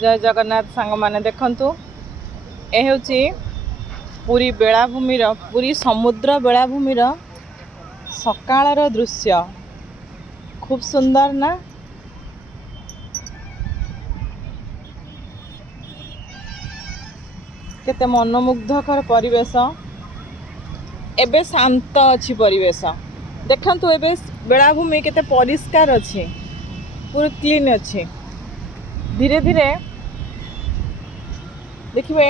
जय जगन्नाथ सांग माने देखंतु ए होची पुरी बेलाभूमिर पुरी समुद्र बेलाभूमिर सकाळर दृश्य खूब सुंदर ना। केते मनमुग्धकर परिवेश एबे शांत अच्छी परिवेश देखंतु एबे बेलाभूमि केते परिष्कार अच्छी पूरा क्लीन अच्छी। धीरे धीरे देखिए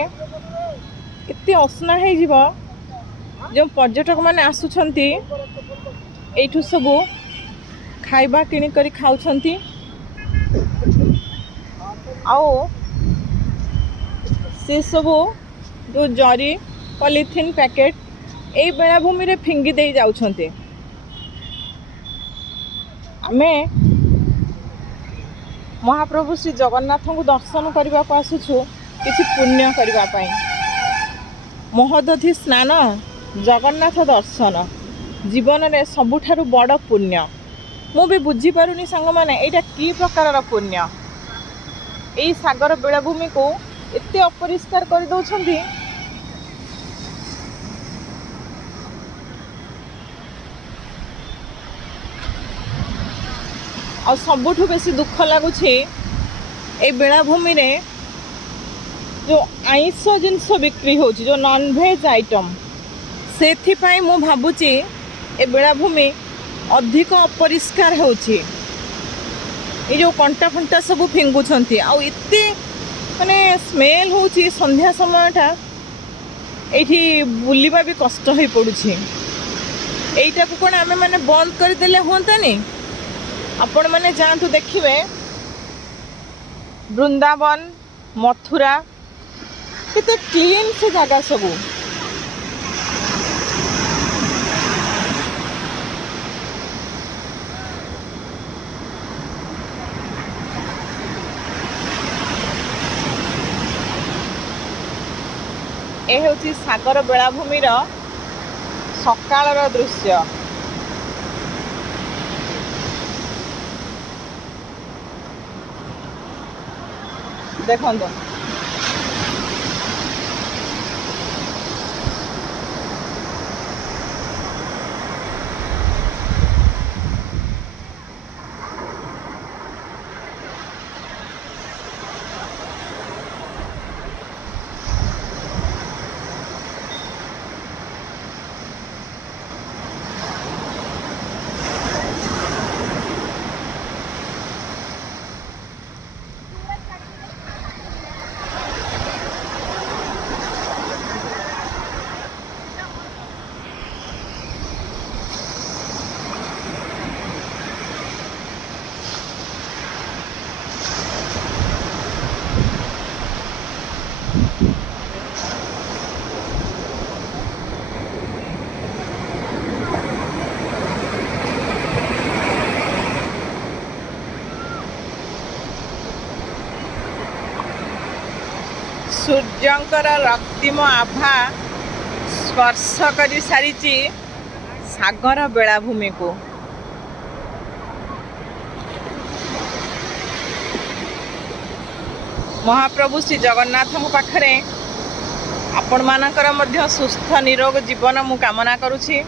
केते असना है जीव जो पर्यटक माने आसुछंती एठु सबु खाइबा किणी करी खाउछंती आओ से सबु जो जरी पॉलिथीन पैकेट ए बेलाभूमि रे फिंगी दे जाउछंती। आमे महाप्रभु श्री जगन्नाथ को दर्शन करने को आसुछु किछि पुण्य करबा पई। महोदधि स्नान जगन्नाथ दर्शन जीवन में सबुठारु बड़ पुण्य। मु भी बुझी पारुनी सांग माने एटा की प्रकार पुण्य। एई सागर बेलाभूमि को एते अपरिष्कार कर दउछंती। और सबुठु बेसी दुख लगुछि ए बेलाभूमि रे जो आइंस जिनस बिक्री हो जो नॉन वेज आइटम से मु भावुची ए बेलाभूमि अधिक अपरिष्कार होछि। ये जो कंटा फंटा सब फिंगुछंती आउ इत्ते माने स्मेल होछि संध्या समयटा एठी बुलिबा भी कष्ट हो पड़ुछि। एइटा को कोन आमे माने बंद कर देले होंतानी। आपण माने जांतु देखिबे वृंदावन मथुरा कितने क्लीन से जगह सब ए होची सागर बेलाभूमिर सकाळर दृश्य। देखंतु सूर्यंकर रक्तिम आभा स्पर्श कर सारी सागर बेलाभूमि को। महाप्रभु श्री जगन्नाथ पाखरे आपण मानकर मध्य सुस्थ निरोग जीवन मु कामना करुछि।